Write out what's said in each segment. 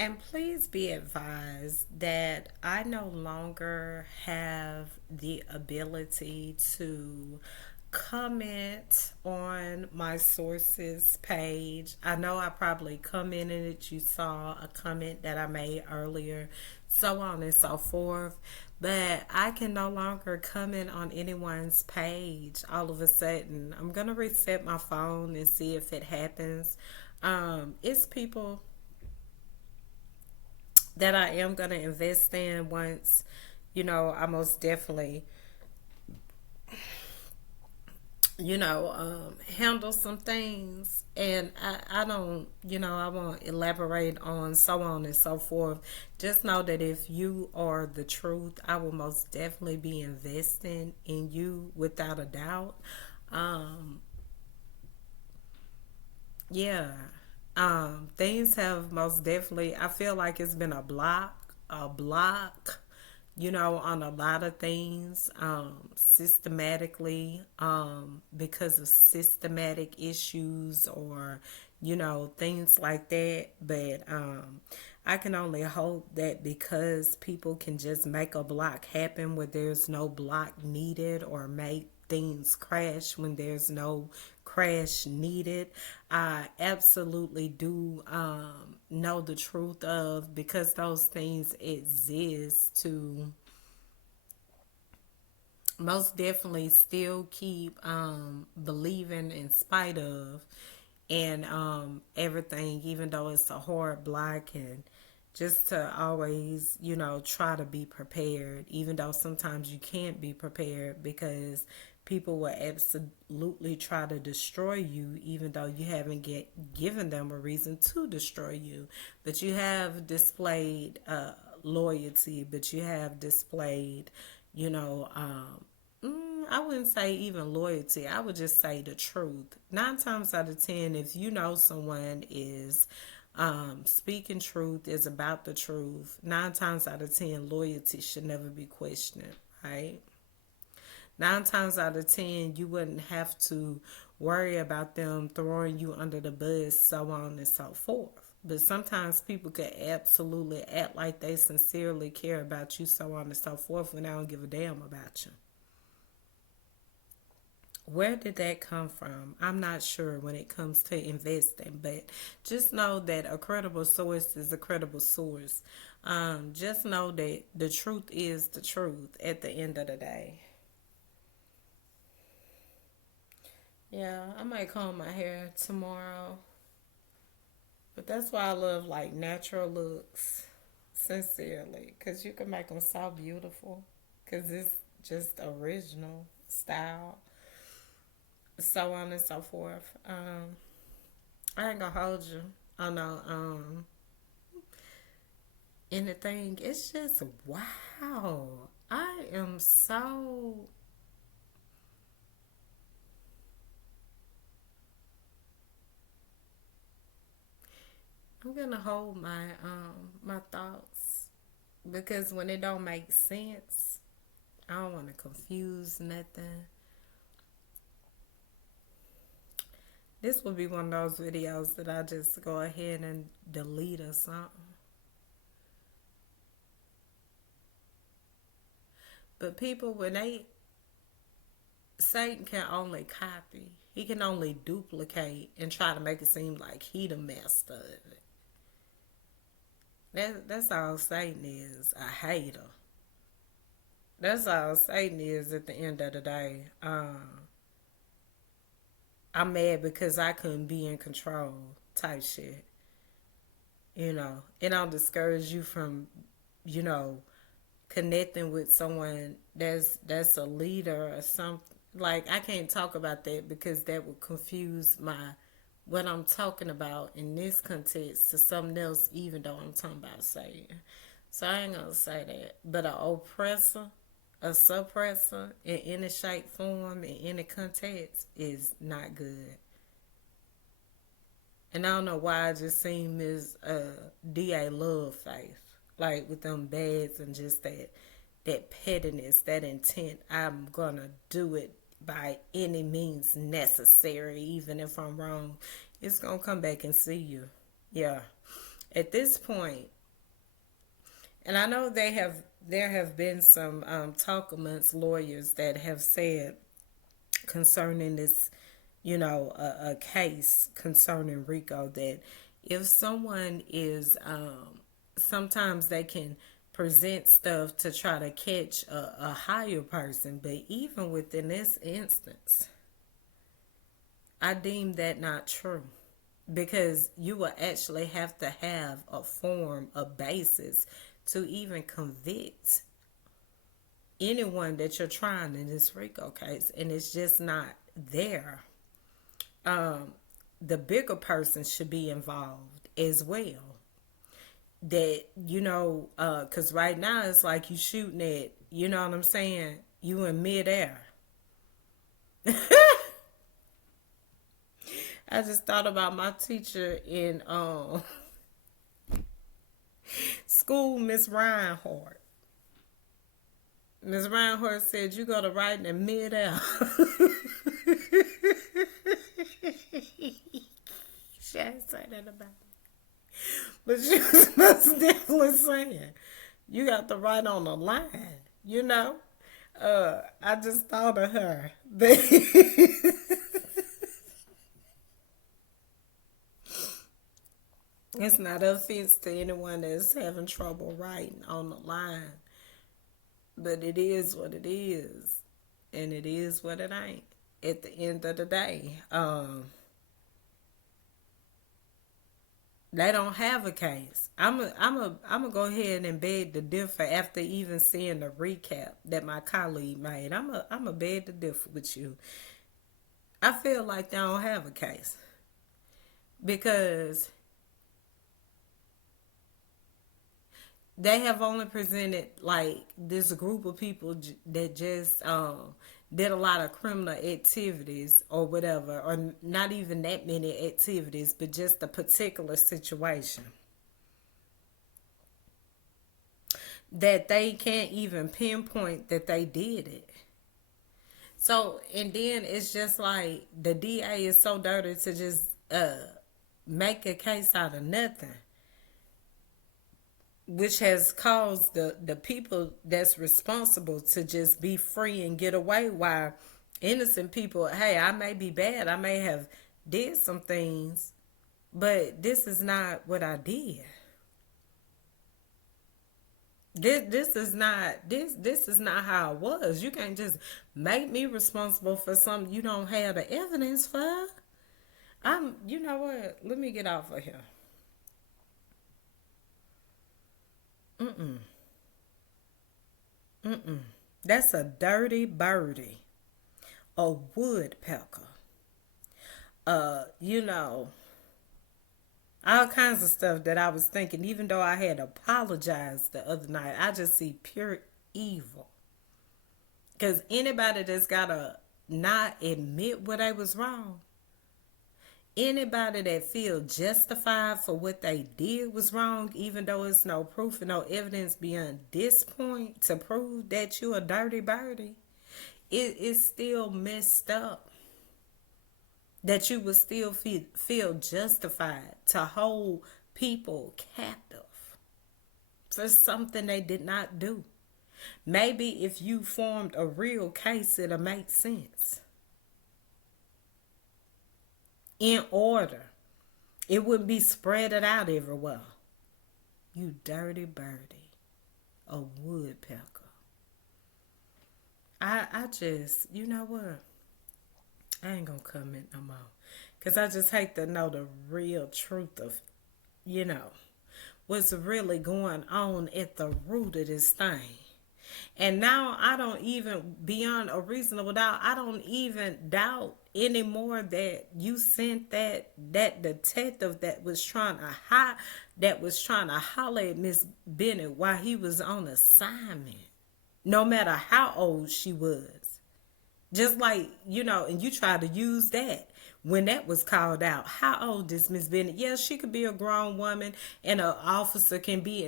And please be advised that I no longer have the ability to comment on my sources page. I know I probably commented it. You saw a comment that I made earlier, so on and so forth. But I can no longer comment on anyone's page all of a sudden. I'm going to reset my phone and see if it happens. It's people that I am going to invest in once, I most definitely, handle some things. And I don't, I won't elaborate on so on and so forth. Just know that if you are the truth, I will most definitely be investing in you without a doubt. Um, yeah. Things have most definitely, I feel like it's been a block, on a lot of things, systematically, because of systematic issues or, things like that. But I can only hope that because people can just make a block happen where there's no block needed, or make things crash when there's no crash needed. I absolutely do know the truth of, because those things exist, to most definitely still keep believing in spite of, and everything, even though it's a hard block. And just to always, try to be prepared, even though sometimes you can't be prepared, because people will absolutely try to destroy you, even though you haven't given them a reason to destroy you. But you have displayed loyalty, but you have displayed, you know, I wouldn't say even loyalty. I would just say the truth. 9 times out of 10, if you know someone is speaking truth, is about the truth, 9 times out of 10, loyalty should never be questioned, right? 9 times out of 10, you wouldn't have to worry about them throwing you under the bus, so on and so forth. But sometimes people could absolutely act like they sincerely care about you, so on and so forth, when they don't give a damn about you. Where did that come from? I'm not sure when it comes to investing, but just know that a credible source is a credible source. Just know that the truth is the truth at the end of the day. Yeah, I might comb my hair tomorrow, but that's why I love like natural looks, sincerely, because you can make them so beautiful, because it's just original style, so on and so forth. I ain't gonna hold you. I know. And the thing, it's just wow. I am so. I'm gonna hold my thoughts, because when it don't make sense, I don't want to confuse nothing. This would be one of those videos that I just go ahead and delete or something. But people, when they, Satan can only copy. He can only duplicate and try to make it seem like he the master of it. That's all Satan is, a hater. That's all Satan is at the end of the day. I'm mad because I couldn't be in control type shit. It don't discourage you from, you know, connecting with someone that's a leader or something. Like, I can't talk about that because that would confuse my what I'm talking about in this context to something else, even though I'm talking about Satan. So I ain't gonna say that. But an oppressor, a suppressor in any shape, form, in any context is not good. And I don't know why I just seen Miss DA love face. Like with them bads and just that pettiness, that intent. I'm gonna do it by any means necessary, even if I'm wrong. It's gonna come back and see you. Yeah. At this point, and I know there have been some talk amongst lawyers that have said concerning this, a case concerning Rico, that if someone is, sometimes they can present stuff to try to catch a higher person, but even within this instance, I deem that not true, because you will actually have to have a form, a basis to even convict anyone that you're trying in this RICO case, and it's just not there. The bigger person should be involved as well. That, because right now it's like you shooting at, you know what I'm saying? You in midair. I just thought about my teacher in school, Miss Reinhardt. Miss Reinhardt said you go to writing in midair. She ain't say that about me. But she was most definitely saying you got to write on the line. I just thought of her. It's not an offense to anyone that's having trouble writing on the line. But it is what it is. And it is what it ain't. At the end of the day. They don't have a case. I'm go ahead and beg to differ after even seeing the recap that my colleague made. I'm a beg to differ with you. I feel like they don't have a case, because they have only presented like this group of people that just did a lot of criminal activities or whatever, or not even that many activities, but just a particular situation that they can't even pinpoint that they did it. So, and then it's just like the DA is so dirty to just make a case out of nothing, which has caused the people that's responsible to just be free and get away, while innocent people, hey, I may be bad, I may have did some things, but this is not what I did. This is not how it was. You can't just make me responsible for something you don't have the evidence for. You know what? Let me get off of here. That's a dirty birdie, a woodpecker. You know, all kinds of stuff that I was thinking, even though I had apologized the other night, I just see pure evil. Because anybody that's got to not admit what they was wrong, anybody that feel justified for what they did was wrong, even though it's no proof and no evidence beyond this point to prove that you a dirty birdie, it is still messed up that you would still feel justified to hold people captive for something they did not do. Maybe if you formed a real case, it'll make sense. In order. It wouldn't be spread it out everywhere. You dirty birdie. A woodpecker. I just, you know what? I ain't gonna comment no more. Because I just hate to know the real truth of, what's really going on at the root of this thing. And now I don't even, beyond a reasonable doubt, I don't even doubt anymore that you sent that detective that was trying to holler at Miss Bennett while he was on assignment, no matter how old she was. Just like, and you try to use that when that was called out. How old is Miss Bennett? Yes, she could be a grown woman and an officer can be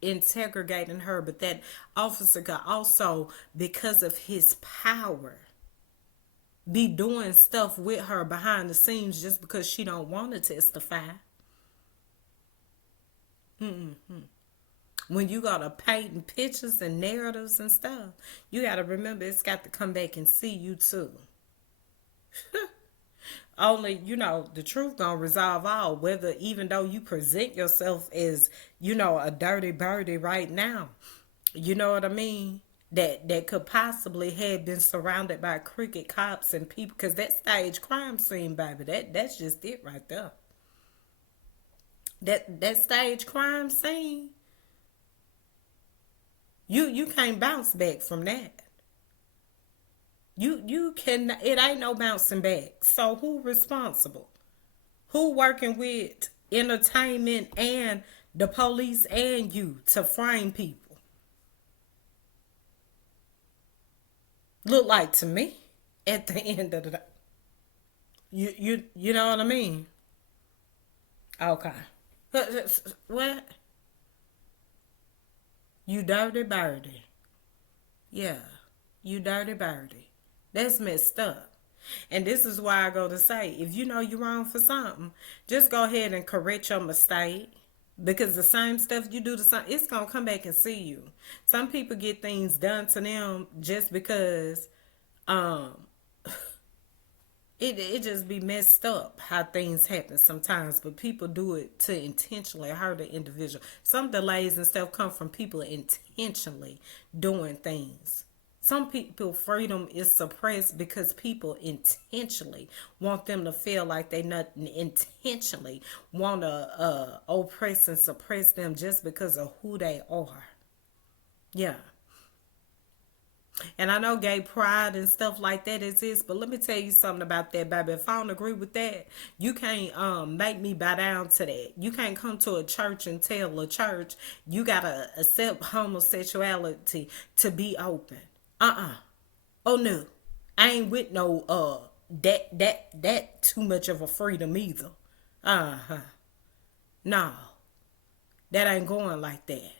interrogating her, but that officer could also, because of his power, be doing stuff with her behind the scenes just because she don't want to testify. When you got to painting pictures and narratives and stuff, you got to remember it's got to come back and see you too. Only, the truth gonna resolve all, whether even though you present yourself as, a dirty birdie right now. You know what I mean? That could possibly have been surrounded by crooked cops and people, because that stage crime scene, baby, that's just it right there. That stage crime scene, you can't bounce back from that. You can, it ain't no bouncing back. So who responsible? Who working with entertainment and the police and you to frame people? Look like to me at the end of the day. You know what I mean? Okay. What? You dirty birdie. Yeah. You dirty birdie. That's messed up. And this is why I go to say, if you know you're wrong for something, just go ahead and correct your mistake. Because the same stuff you do to some, it's gonna come back and see you. Some people get things done to them just because um it just be messed up how things happen sometimes, but people do it to intentionally hurt the individual. Some delays and stuff come from people intentionally doing things. Some people freedom is suppressed because people intentionally want them to feel like they not intentionally want to oppress and suppress them just because of who they are. Yeah. And I know gay pride and stuff like that exists, but let me tell you something about that, baby. If I don't agree with that, you can't make me bow down to that. You can't come to a church and tell a church you gotta accept homosexuality to be open. Oh no. I ain't with no that too much of a freedom either. Uh-huh. No. That ain't going like that.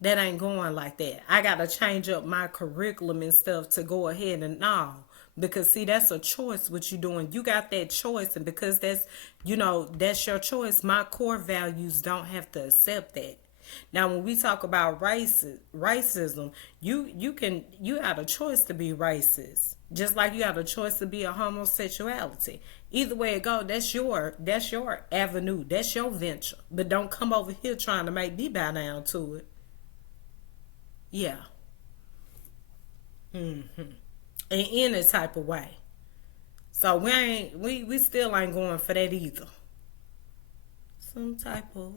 That ain't going like that. I gotta change up my curriculum and stuff to go ahead and no. Because see, that's a choice what you doing. You got that choice, and because that's your choice, my core values don't have to accept that. Now when we talk about racism, you got a choice to be racist. Just like you got a choice to be a homosexuality. Either way it go, that's your avenue. That's your venture. But don't come over here trying to make me bow down to it. Yeah. In any type of way. So we still ain't going for that either. Some type of